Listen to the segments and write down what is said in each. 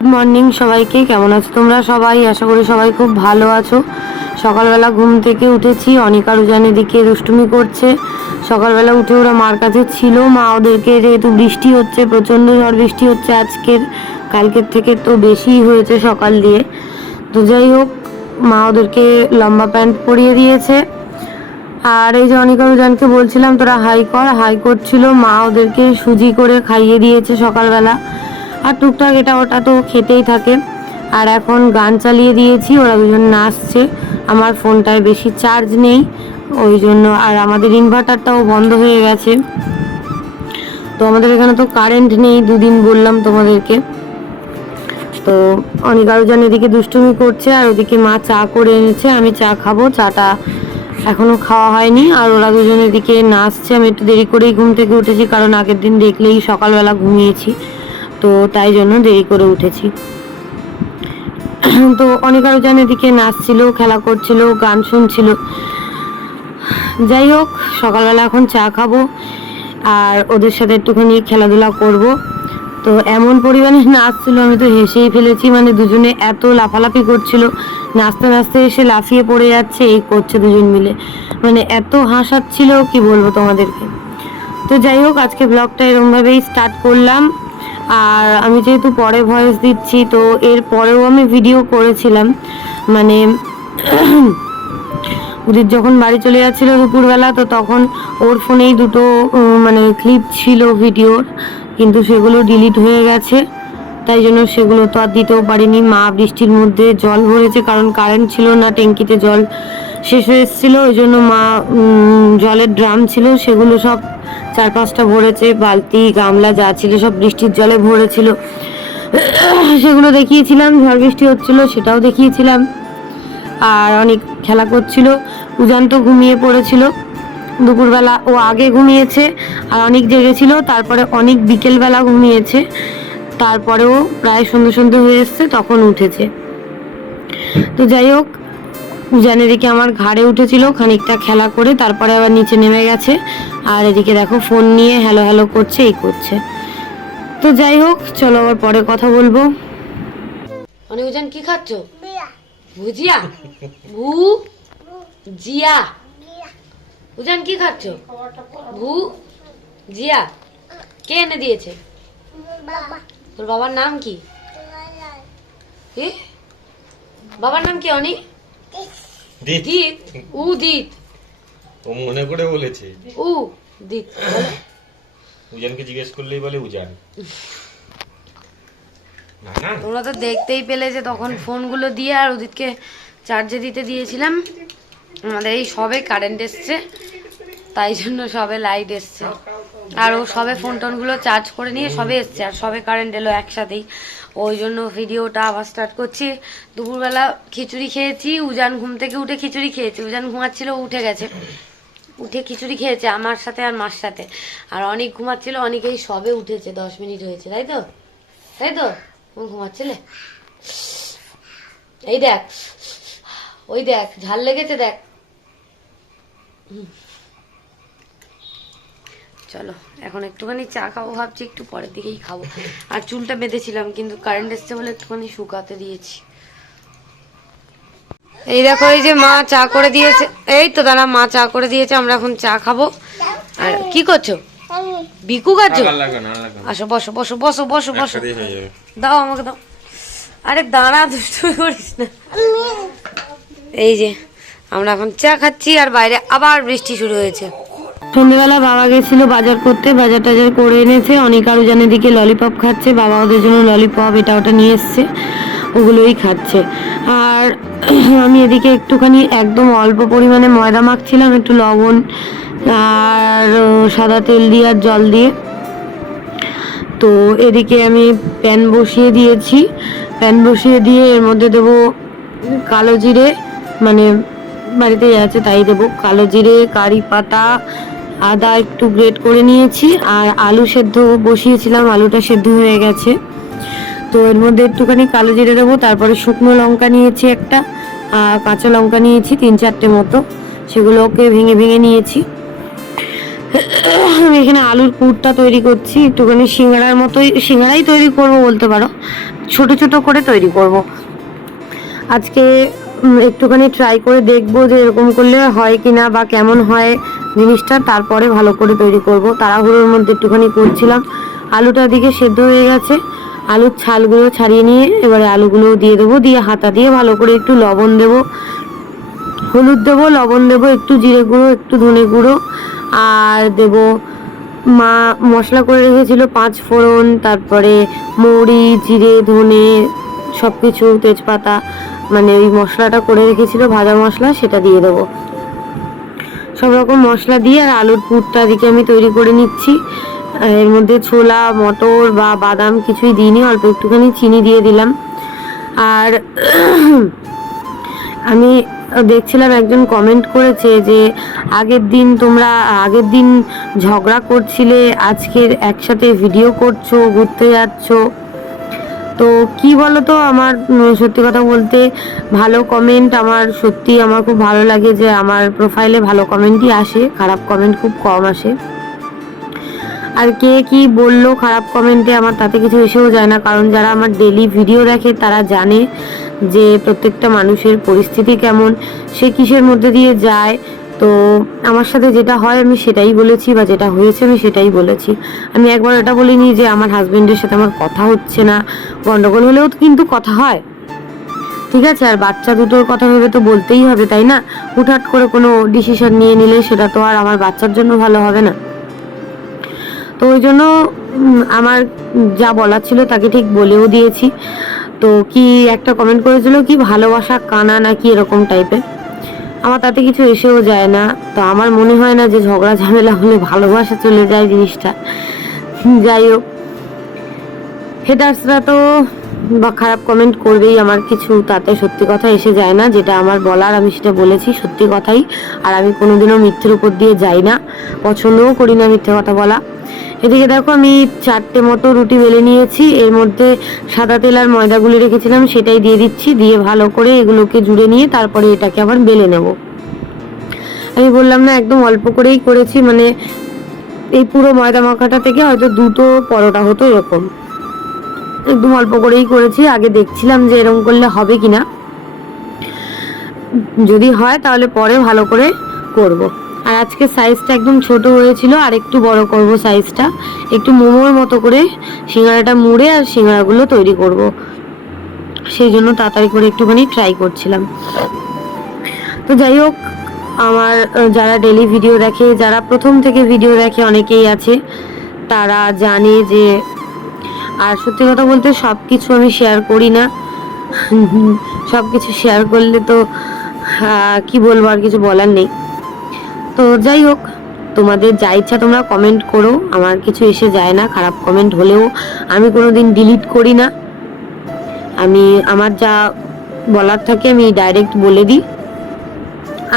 Good morning সবাইকে, কেমন আছো তোমরা সবাই? আশা করি সবাই খুব ভালো আছো। সকালবেলা ঘুম থেকে উঠেছি, অনিকা রুজান এদিকে দুষ্টুমি করছে। সকালবেলা উঠে ওরা মার কাছে ছিল, মা ওদেরকে যেহেতু বৃষ্টি হচ্ছে, প্রচণ্ড ঝড় বৃষ্টি হচ্ছে আজকের, কালকের থেকে তো বেশি হয়েছে সকাল দিয়ে। তো যাই হোক, মা ওদেরকে লম্বা প্যান্ট পরিয়ে দিয়েছে। আর এই যে অনিকা রুজানকে বলছিলাম, তোরা হাই কর, হাই করছিল, মা ওদেরকে সুজি করে খাইয়ে দিয়েছে সকালবেলা। আর টুকটাক এটা ওটা তো খেতেই থাকে। আর এখন গান চালিয়ে দিয়েছি, ওরা দুজন নাচছে। আমার ফোনটায় বেশি চার্জ নেই, ওই জন্য আর আমাদের ইনভার্টারটাও বন্ধ হয়ে গেছে। তো আমাদের এখানে তো কারেন্ট নেই, দুদিন বললাম তোমাদেরকে। তো অনেক আরও জন এদিকে দুষ্টুমি করছে, আর ওদিকে মা চা করে এনেছে, আমি চা খাব, চাটা এখনও খাওয়া হয়নি। আর ওরা দুজন এদিকে নাচছে, আমি একটু দেরি করেই ঘুম থেকে উঠেছি, কারণ আগের দিন দেখলেই সকালবেলা ঘুমিয়েছি। তো তাই জন্য দেরি করে উঠেছি। তো অনেক আরও এদিকে নাচছিল, খেলা করছিল, গান শুনছিল। যাই হোক, সকালবেলা এখন চা খাব আর ওদের সাথে একটুখানি খেলাধুলা করব। তো এমন পরিমাণে নাচছিল, আমি তো হেসেই ফেলেছি মানে দুজনে এত লাফালাফি করছিল। নাচতে নাচতে এসে লাফিয়ে পড়ে যাচ্ছে, এই করছে দুজন মিলে। মানে এত হাসাচ্ছিল, কি বলব তোমাদেরকে? তো যাই হোক, আজকে ব্লগটা এরমভাবেই স্টার্ট করলাম। আর আমি যেহেতু পরে ভয়েস দিচ্ছি, তো এর পরেও আমি ভিডিও করেছিলাম। মানে উদিত যখন বাড়ি চলে যাচ্ছিল দুপুরবেলা, তো তখন ওর ফোনেই দুটো মানে ক্লিপ ছিল ভিডিওর কিন্তু সেগুলো ডিলিট হয়ে গেছে। তাই জন্য সেগুলো তো আর দিতেও পারিনি। মা বৃষ্টির মধ্যে জল ভরেছে, কারণ কারেন্ট ছিল না, ট্যাঙ্কিতে জল শেষ হয়ে এসেছিল। ওই জন্য মা জলের ড্রাম ছিল, সেগুলো সব চার পাঁচটা ভরেছে, বালতি, গামলা যা ছিল সব বৃষ্টির জলে ভরেছিল। সেগুলো দেখিয়েছিলাম, ঝড় বৃষ্টি হচ্ছিল, সেটাও দেখিয়েছিলাম। আর অনেক খেলা করছিল, উজান তো ঘুমিয়ে পড়েছিল। দুপুরবেলা ও আগে ঘুমিয়েছে, আর অনেক জেগেছিল, তারপরে অনেক বিকেলবেলা ঘুমিয়েছে। তারপরেও প্রায় সন্ধ্যে সন্ধ্যে হয়ে এসছে তখন উঠেছে। তো যাই হোক উজান এদিকে আমার ঘাড়ে উঠেছিল খানিকটা খেলা করে তারপরে আবার নিচে নেমে গেছে। আর এদিকে দেখো ফোন নিয়ে হ্যালো হ্যালো করছে এই করছে। তো যাই হোক চলো আবার পরে কথা বলব। অনেক উজান কি খাচ্ছ? ভুজিয়া। ভু? জিয়া? উজান কি খাচ্ছ? ভু? জিয়া? কে এনে দিয়েছে? তোর বাবার নাম কি? বাবার নাম কি অনি? দিত। উ দিত। ও মনে করে বলেছে। উ দিত। উজানকে জিজ্ঞেস করলেই বলে উজান। না না। তোমরা তো দেখতেই পেলে যে তখন ফোনগুলো দিয়ে আর উদিতকে চার্জে দিতে দিয়েছিলাম। আমাদের এই সবে কারেন্ট এসছে তাই জন্য সবে লাইট এসছে। আর ও সবে ফোন টোনগুলো চার্জ করে নিয়ে সবে এসছে, আর সবে কারেন্ট এলো একসাথেই। ওই জন্য ভিডিওটা আবার স্টার্ট করছি। দুপুরবেলা খিচুড়ি খেয়েছি, উজান ঘুম থেকে উঠে খিচুড়ি খেয়েছি। উজান ঘুমাচ্ছিল উঠে গেছে। উঠে খিচুড়ি খেয়েছে, আমার সাথে আর মার সাথে। আর অনেক ঘুমাচ্ছিল অনেকেই সবে উঠেছে, দশ মিনিট হয়েছে, তাই তো? তাই তো? ঘুমাচ্ছিলে? এই দেখ, ওই দেখ, ঝাল লেগেছে, দেখ। হুম। চলো এখন একটুখানি চা খাব ভাবছি একটু পরের দিকেই খাব। আর চুলটা বেঁধেছিলাম কিন্তু কারেন্ট এসছে বলে একটুখানি শুকাতে দিয়েছি। এই দেখো এই যে মা চা করে দিয়েছে। এই তো দাঁড়া মা চা করে দিয়েছে আমরা এখন চা খাব। আর কি করছ? বিকু না আসো বসো বসো বসো বসো বসো। দাও আমাকে দাও। আরে দাঁড়া দুষ্টু করিস না। এই যে আমরা এখন চা খাচ্ছি আর বাইরে আবার বৃষ্টি শুরু হয়েছে। সন্ধ্যেবেলা বাবা গেছিল বাজার করতে, বাজার টাজার করে এনেছে। অনেক আরও জানে দিকে ললিপপ খাচ্ছে, বাবা ওদের জন্য ললিপপ এটা ওটা নিয়ে এসছে, ওগুলোই খাচ্ছে। আর আমি এদিকে একটুখানি একদম অল্প পরিমাণে ময়দা মাখছিলাম, একটু লবণ আর সাদা তেল দিয়ে আর জল দিয়ে। তো এদিকে আমি প্যান বসিয়ে দিয়েছি। প্যান বসিয়ে দিয়ে এর মধ্যে দেবো কালো জিরে মানে বাড়িতে আছে তাই দেবো। কালো জিরে, কারি পাতা আদা একটু গ্রেট করে নিয়েছি, আর আলু সেদ্ধ বসিয়েছিলাম, আলুটা সেদ্ধ হয়ে গেছে। তো এর মধ্যে একটুখানি কালো জিরে দেবো, তারপরে শুকনো লঙ্কা নিয়েছি একটা, আর কাঁচা লঙ্কা নিয়েছি তিন চারটে মতো, সেগুলোকে ভেঙে ভেঙে নিয়েছি। আমি এখানে আলুর পুরটা তৈরি করছি, একটুখানি সিঙ্গাড়ার মতোই সিঙ্গাড়াই তৈরি করব বলতে পারো, ছোট ছোট করে তৈরি করব। আজকে একটুখানি ট্রাই করে দেখব যে এরকম করলে হয় কিনা বা কেমন হয় জিনিসটা তারপরে ভালো করে তৈরি করব। তাড়াহুড়োর মধ্যে একটুখানি করছিলাম। আলুটা দিকে সেদ্ধ হয়ে গেছে। আলুর ছালগুলো ছাড়িয়ে নিয়ে এবারে আলুগুলো দিয়ে দেবো। দিয়ে হাতা দিয়ে ভালো করে একটু লবণ দেবো। হলুদ দেবো, লবণ দেবো, একটু জিরে গুঁড়ো, একটু ধনে গুঁড়ো। আর দেবো মা, মশলা করে রেখেছিল পাঁচ ফোড়ন, তারপরে মৌরি, জিরে, ধনে সব কিছু তেজপাতা। মানে ওই মশলাটা করে রেখেছিল ভাজা মশলা, সেটা দিয়ে দেবো। সব রকম মশলা দিয়ে আর আলুর পুরটা দিকে আমি তৈরি করে নিচ্ছি। এর মধ্যে ছোলা, মটর বা বাদাম কিছুই দিইনি, অল্প একটুখানি চিনি দিয়ে দিলাম। আর আমি দেখছিলাম একজন কমেন্ট করেছে যে, আগের দিন তোমরা, আগের দিন ঝগড়া করছিলে, আজকের একসাথে ভিডিও করছ, ঘুরতে যাচ্ছ। তো কি বলো তো আমার সত্যি কথা বলতে ভালো কমেন্ট আমার সত্যি আমার খুব ভালো লাগে যে আমার প্রোফাইলে ভালো কমেন্টই আসে, খারাপ কমেন্ট খুব কম আসে। আর কে কি বলল খারাপ কমেন্টে আমার তাতে কিছু এসেও যায় না, কারণ যারা আমার ডেলি ভিডিও দেখে তারা জানে যে প্রত্যেকটা মানুষের পরিস্থিতি কেমন, সে কিসের মধ্যে দিয়ে যায় তো আমার সাথে যেটা হয়, আমি সেটাই বলেছি বা যেটা হয়েছে, আমি সেটাই বলেছি। আমি একবার এটা বলিনি যে আমার হাজবেন্ডের সাথে আমার কথা হচ্ছে না। গন্ডগোল হলেও কিন্তু কথা হয়। ঠিক আছে, আর বাচ্চা দুটোর কথা ভেবে তো বলতেই হবে, তাই না? হুটহাট করে কোনো ডিসিশন নিয়ে নিলে সেটা তো আর আমার বাচ্চার জন্য ভালো হবে না। তো ওই জন্য আমার যা বলার ছিল তাকে ঠিক বলেও দিয়েছি। তো কি একটা কমেন্ট করেছিল কি, ভালোবাসা কানা নাকি এরকম টাইপের আমার তাতে কিছু এসেও যায় না। তো আমার মনে হয় না যে ঝগড়া, ঝামেলা হলে ভালোবাসা চলে যায় জিনিসটা। যাই হোক। হেটার্সরা তো বা খারাপ কমেন্ট করবেই, আমার কিছু তাতে সত্যি কথা এসে যায় না। যেটা আমার বলার, আমি সেটা বলেছি সত্যি কথাই। আর আমি কোনোদিনও মিথ্যের উপর দিয়ে যাই না। পছন্দও করি না মিথ্যে কথা বলা। এদিকে দেখো আমি চারটে মতো রুটি বেলে নিয়েছি। এর মধ্যে সাদা তেল আর ময়দাগুলি রেখেছিলাম, সেটাই দিয়ে দিচ্ছি। দিয়ে ভালো করে এগুলোকে জুড়ে নিয়ে তারপরে এটাকে আবার বেলে নেব। আমি বললাম, না, একদম অল্প করেই করেছি। মানে এই পুরো ময়দা মাখাটা থেকে হয়তো দুটো পরোটা হতো এরকম। একদম অল্প করেই করেছি। আগে দেখছিলাম যে এরকম করলে হবে কিনা। যদি হয় তাহলে পরে ভালো করে করব। আর আজকে সাইজটা একদম ছোট হয়েছিল, আর একটু বড় করব সাইজটা একটু মোমোর মতো করে সিঙ্গারাটা মুড়ে আর সিঙ্গারাগুলো তৈরি করব। সেই জন্য তাড়াতাড়ি করে একটুখানি ট্রাই করছিলাম। তো যাই হোক, আমার যারা ডেলি ভিডিও দেখে, যারা প্রথম থেকে ভিডিও দেখে অনেকেই আছে, তারা জানে যে, আর সত্যি কথা বলতে সব কিছু আমি শেয়ার করি না। সব কিছু শেয়ার করলে তো কি বলব আর কিছু বলার নেই। তো যাই হোক, তোমাদের যা ইচ্ছা তোমরা কমেন্ট করো। আমার কিছু এসে যায় না, খারাপ কমেন্ট হলেও আমি কোনো দিন ডিলিট করি না। আমি, আমার যা বলার থাকে আমি ডাইরেক্ট বলে দিই।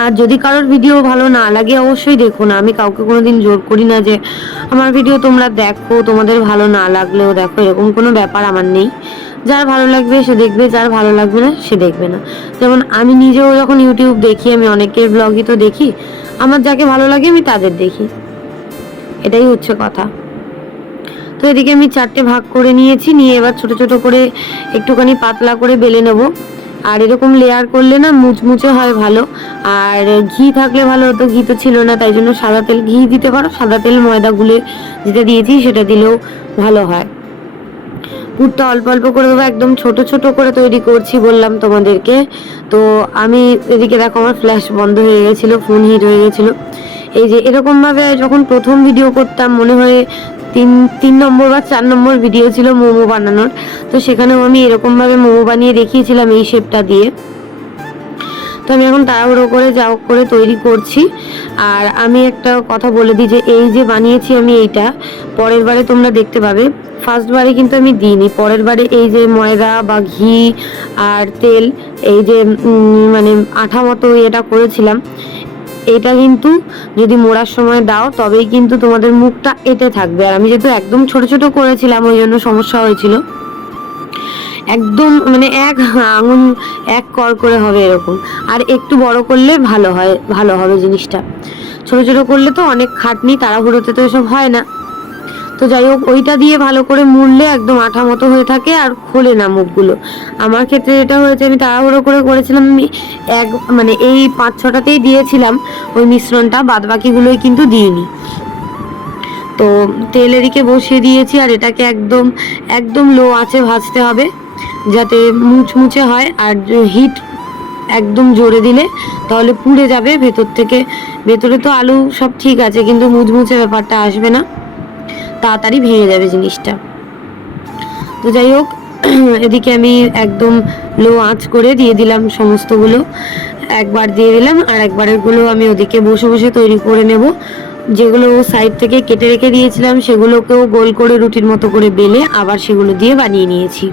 আর যদি কারোর ভিডিও ভালো না লাগে, অবশ্যই দেখো না। আমি কাউকে কোনো দিন জোর করি না যে, আমার ভিডিও তোমরা দেখো, তোমাদের ভালো না লাগলেও দেখো। এরকম কোনো ব্যাপার আমার নেই। যার ভালো লাগবে সে দেখবে, যার ভালো লাগবে না সে দেখবে না। যেমন আমি নিজেও যখন ইউটিউব দেখি, আমি অনেকের ব্লগই তো দেখি, আমার যাকে ভালো লাগে আমি তাদের দেখি। এটাই হচ্ছে কথা। তো এদিকে আমি চারটে ভাগ করে নিয়েছি, নিয়ে এবার ছোট ছোট করে একটুখানি পাতলা করে বেলে নেব। আর এরকম লেয়ার করলে না মুচমুচে হয় ভালো, আর ঘি থাকলে ভালো হতো, ঘি তো ছিল না, তাই জন্য সাদা তেল, ঘি দিতে পারো, সাদা তেল ময়দা গুলে যেটা দিয়েছি সেটা দিলেও ভালো হয়। পুরটা অল্প অল্প করে দেবো, একদম ছোট ছোট করে তৈরি করছি বললাম তোমাদেরকে। তো আমি এদিকে দেখো আমার ফ্ল্যাশ বন্ধ হয়ে গেছিল ফোন হিট হয়ে গেছিল। এই যে এরকমভাবে যখন প্রথম ভিডিও করতাম, মনে হয় তিন তিন নম্বর বা চার নম্বর ভিডিও ছিল মোমো বানানোর। তো সেখানেও আমি এরকমভাবে মোমো বানিয়ে দেখিয়েছিলাম এই শেপটা দিয়ে। তো আমি এখন তাড়াহুড়ো করে যা হোক করে তৈরি করছি। আর আমি একটা কথা বলে দিই যে, এই যে বানিয়েছি আমি এইটা, পরের বারে তোমরা দেখতে পাবে। ফার্স্ট বারে কিন্তু আমি দিইনি, পরের বারে এই যে ময়দা বা ঘি আর তেল, এই যে মানে আঠা মতো এটা করেছিলাম। এটা কিন্তু যদি মোড়ার সময় দাও, তবেই কিন্তু তোমাদের মুখটা এঁটে থাকবে। আর আমি যেহেতু একদম ছোট ছোট করেছিলাম, ওই জন্য সমস্যা হয়েছিল। একদম মানে এক আঙুল, এক কর করে হবে এরকম। আর একটু বড় করলে ভালো হয়, ভালো হবে জিনিসটা। ছোট ছোট করলে তো অনেক খাটনি, তাড়াহুড়োতে তো এসব হয় না। তো যাই হোক, ওইটা দিয়ে ভালো করে মুড়লে একদম আঠা মতো হয়ে থাকে আর খোলে না মুখগুলো। আমার ক্ষেত্রে এটা হয়েছে, আমি তাড়াহুড়ো করে করেছিলাম, আমি এক মানে এই পাঁচ, ছটাতেই দিয়েছিলাম। ওই মিশ্রণটা বাদ বাকিগুলোই কিন্তু দিইনি। তো তেল এদিকে বসিয়ে দিয়েছি, আর এটাকে একদম একদম লো আঁচে ভাজতে হবে। যাতে মুচমুচে হয় আর হিট একদম জোরে দিলে তাহলে পুড়ে যাবে ভেতর থেকে। ভেতরে তো আলু সব ঠিক আছে, কিন্তু মুচমুচে ব্যাপারটা আসবে না। তাড়াতাড়ি ভেঙে যাবে জিনিসটা। তো যাই হোক, এদিকে আমি একদম লো আঁচ করে দিয়ে দিলাম সমস্তগুলো। একবার দিয়ে দিলাম আর একবারেরগুলো আমি ওদিকে বসে বসে তৈরি করে নেব। যেগুলো সাইড থেকে কেটে রেখে দিয়েছিলাম, সেগুলোকেও গোল করে রুটির মতো করে বেলে আবার সেগুলো দিয়ে বানিয়ে নিয়েছি।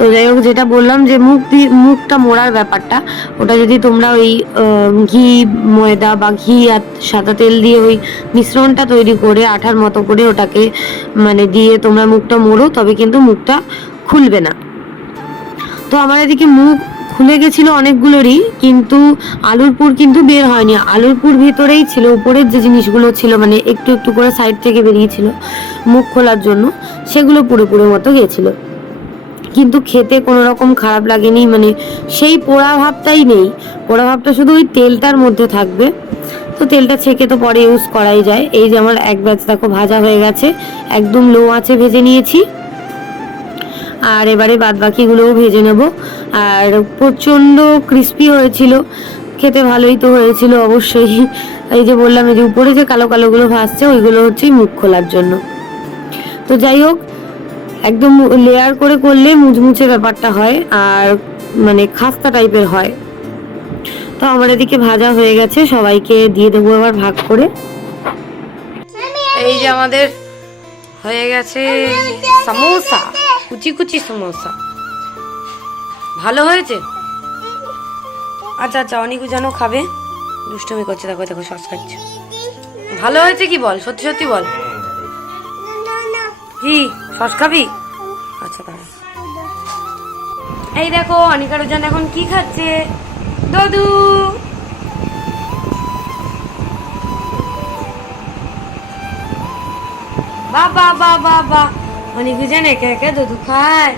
তো যাই হোক, যেটা বললাম যে মুখ দিয়ে মুখটা মোড়ার ব্যাপারটা, ওটা যদি তোমরা ওই ঘি, ময়দা বা ঘি আর সাদা তেল দিয়ে ওই মিশ্রণটা তৈরি করে আঠার মতো করে ওটাকে মানে দিয়ে তোমরা মুখটা মোড়ো, তবে কিন্তু মুখটা খুলবে না। তো আমার এদিকে মুখ খুলে গেছিল অনেকগুলোরই, কিন্তু আলুর পুর কিন্তু বের হয়নি। আলুর পুর ভিতরেই ছিল, উপরের যে জিনিসগুলো ছিল মানে একটু একটু করে সাইড থেকে বেরিয়েছিল মুখ খোলার জন্য, সেগুলো পুরোপুরি মতো গেছিল। কিন্তু খেতে কোনো রকম খারাপ লাগেনি মানে সেই পোড়া ভাবটাই নেই। পোড়া ভাবটা শুধু ওই তেলটার মধ্যে থাকবে। তো তেলটা ছেঁকে তো পরে ইউজ করাই যায়। এই যে আমার এক ব্যাচ দেখো ভাজা হয়ে গেছে, একদম লো আঁচে ভেজে নিয়েছি। আর এবারে বাদ বাকিগুলোও ভেজে নেব। আর প্রচণ্ড ক্রিস্পি হয়েছিল। খেতে ভালোই তো হয়েছিল অবশ্যই। এই যে বললাম, এই যে উপরে যে কালো কালোগুলো ভাসছে ওইগুলো হচ্ছে মুখ খোলার জন্য। তো যাই হোক একদম লেয়ার করে করলে মুচমুচে ব্যাপারটা হয় আর মানে খাস্তা টাইপের হয়। তো আমার এদিকে ভাজা হয়ে গেছে সবাইকে দিয়ে দেবো এবার ভাগ করে। এই যে আমাদের হয়ে গেছে সমোসা কুচি কুচি সমোসা। ভালো হয়েছে? আচ্ছা আচ্ছা অনেক যেন খাবে। দুষ্টমি করছে দেখো দেখো সস খাচ্ছে। ভালো হয়েছে কি বল? সত্যি সত্যি বল। কি? সস খাবি? আচ্ছা তাহলে এই দেখো, অনিকা রোজান এখন কি খাচ্ছে? দদু! বাবা বাবা বা অনিক রোজান একে একে দদু খায়।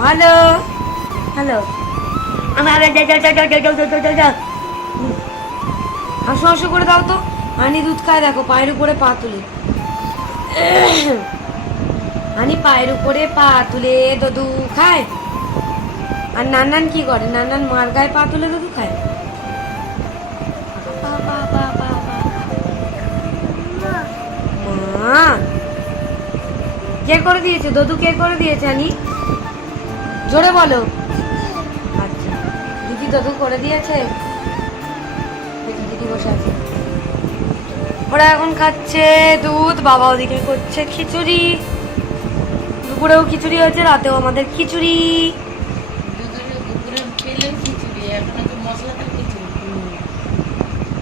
ভালো। হ্যালো। আমার হাসু হাসু করে দাও তো। আনি দুধ খায়, দেখো, পায়ের উপরে পা তুলে। হানি পায়ের উপরে পা তুলে দদু খায়। আর নানান কি করে? নানান মার গায়ে পা তুলে দদু খায়। মা! কে করে দিয়েছে? দদু কে করে দিয়েছে, আনি? জোরে বলো। আচ্ছা দিদি দদু করে দিয়েছে। দিদি বসে আছে। ওরা এখন খাচ্ছে দুধ বাবা ওদিকে করছে খিচুড়ি। দুপুরেও খিচুড়ি হয়েছে রাতেও আমাদের খিচুড়ি।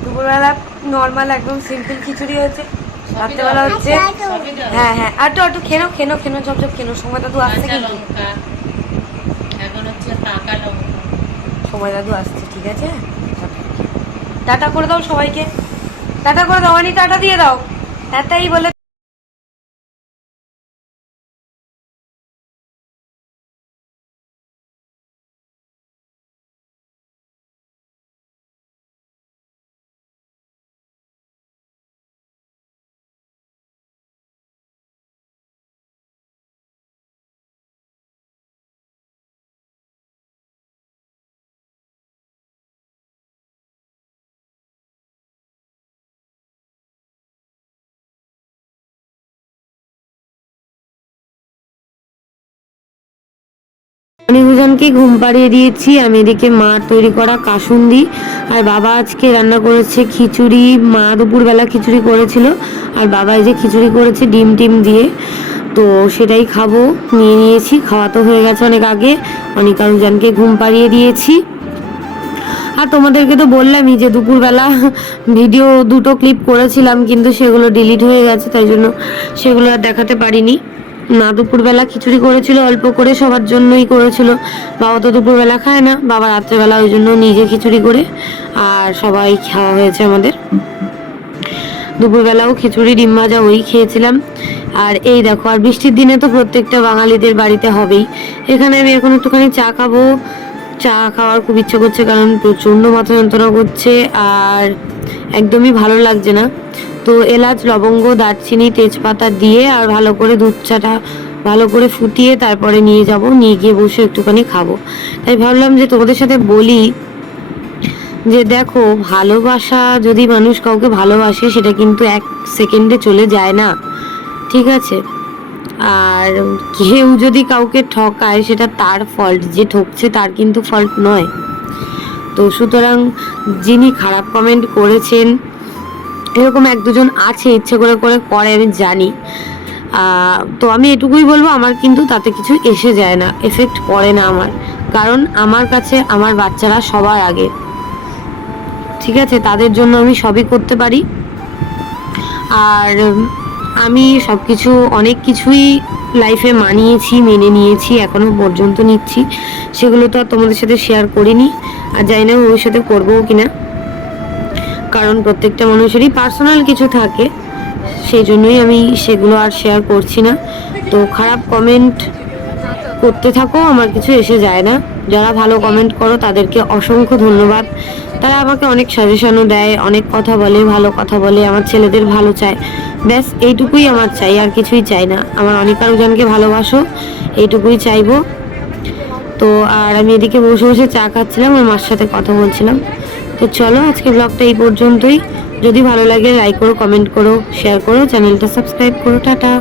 দুপুরবেলা নর্মাল একদম সিম্পল খিচুড়ি হয়েছে। রাত্রেবেলা হচ্ছে হ্যাঁ হ্যাঁ আর তো একটু খেনো খেনো খেনো ঝপ ঝপ খেনো। সময় দাদু আসছে কিন্তু। সময় দাদু আসছে ঠিক আছে? টাটা করে দাও সবাইকে। টাটা করে দাও আনি টাটা দিয়ে দাও। টাটাই বলে অনির্বাণকে ঘুম পাড়িয়ে দিয়েছি। আমি এদিকে মার তৈরি করা কাসুন্দি আর বাবা আজকে রান্না করেছে খিচুড়ি। মা দুপুরবেলা খিচুড়ি করেছিল আর বাবা এই যে খিচুড়ি করেছে ডিম টিম দিয়ে। তো সেটাই খাব। নিয়ে নিয়েছি, খাওয়া তো হয়ে গেছে অনেক আগে। অনিকানুজানকে ঘুম পাড়িয়ে দিয়েছি। আর তোমাদেরকে তো বললামই যে দুপুরবেলা ভিডিও দুটো ক্লিপ করেছিলাম, কিন্তু সেগুলো ডিলিট হয়ে গেছে, তাই জন্য সেগুলো আর দেখাতে পারিনি। না দুপুরবেলা খিচুড়ি করেছিল, অল্প করে সবার জন্যই করেছিল। বাবা তো দুপুরবেলা খায় না, বাবা রাত্রেবেলা ওই জন্য নিজে খিচুড়ি করে আর সবাই খাওয়া হয়েছে আমাদের। দুপুরবেলাও খিচুড়ি, ডিম ভাজা ওই খেয়েছিলাম। আর এই দেখো, আর বৃষ্টির দিনে তো প্রত্যেকটা বাঙালিদের বাড়িতে হবেই। এখানে আমি এখন একটুখানি চা খাব। চা খাওয়ার খুব ইচ্ছে করছে, কারণ প্রচণ্ড মাথা যন্ত্রণা করছে আর একদমই ভালো লাগছে না। তো এলাচ, লবঙ্গ, দারচিনি, তেজপাতা দিয়ে আর ভালো করে দুধ চাটা ভালো করে ফুটিয়ে তারপরে নিয়ে যাব। নিয়ে গিয়ে বসে একটুখানি খাব। তাই ভাবলাম যে তোমাদের সাথে বলি যে দেখো, ভালোবাসা যদি মানুষ কাউকে ভালোবাসে, সেটা কিন্তু এক সেকেন্ডে চলে যায় না। ঠিক আছে? আর কেউ যদি কাউকে ঠকায়, সেটা তার ফল্ট যে ঠকছে, তার কিন্তু ফল্ট নয়। তো সুতরাং যিনি খারাপ কমেন্ট করেছেন এরকম এক দুজন আছে, ইচ্ছে করে করে করে, আমি জানি। তো আমি এটুকুই বলব, আমার কিন্তু তাতে কিছু এসে যায় না এফেক্ট পড়ে না আমার। কারণ আমার কাছে, আমার বাচ্চারা সবার আগে। ঠিক আছে, তাদের জন্য আমি সবই করতে পারি। আর আমি সব কিছু অনেক কিছুই লাইফে মানিয়েছি, মেনে নিয়েছি, এখনও পর্যন্ত নিচ্ছি। সেগুলো তো আর তোমাদের সাথে শেয়ার করিনি। আর জানি না ভবিষ্যতে করব কিনা। কারণ প্রত্যেকটা মানুষেরই পার্সোনাল কিছু থাকে, সেই জন্যই আমি সেগুলো আর শেয়ার করছি না। তো খারাপ কমেন্ট করতে থাকো, আমার কিছু এসে যায় না। যারা ভালো কমেন্ট করো, তাদেরকে অসংখ্য ধন্যবাদ। তারা আমাকে অনেক সাজেশনও দেয়, অনেক কথা বলে, ভালো কথা বলে, আমার ছেলেদের ভালো চায়। ব্যাস, এইটুকুই আমার চাই, আর কিছুই চাই না। আমার অনিকা রুজানকে ভালোবাসো, এইটুকুই চাইব। তো আর আমি এদিকে বসে বসে চা খাচ্ছিলাম আর মার সাথে কথা বলছিলাম। তো চলো আজকে ব্লগটা এই পর্যন্তই। যদি ভালো লাগে লাইক করো কমেন্ট করো শেয়ার করো চ্যানেলটা সাবস্ক্রাইব করো, টাটা।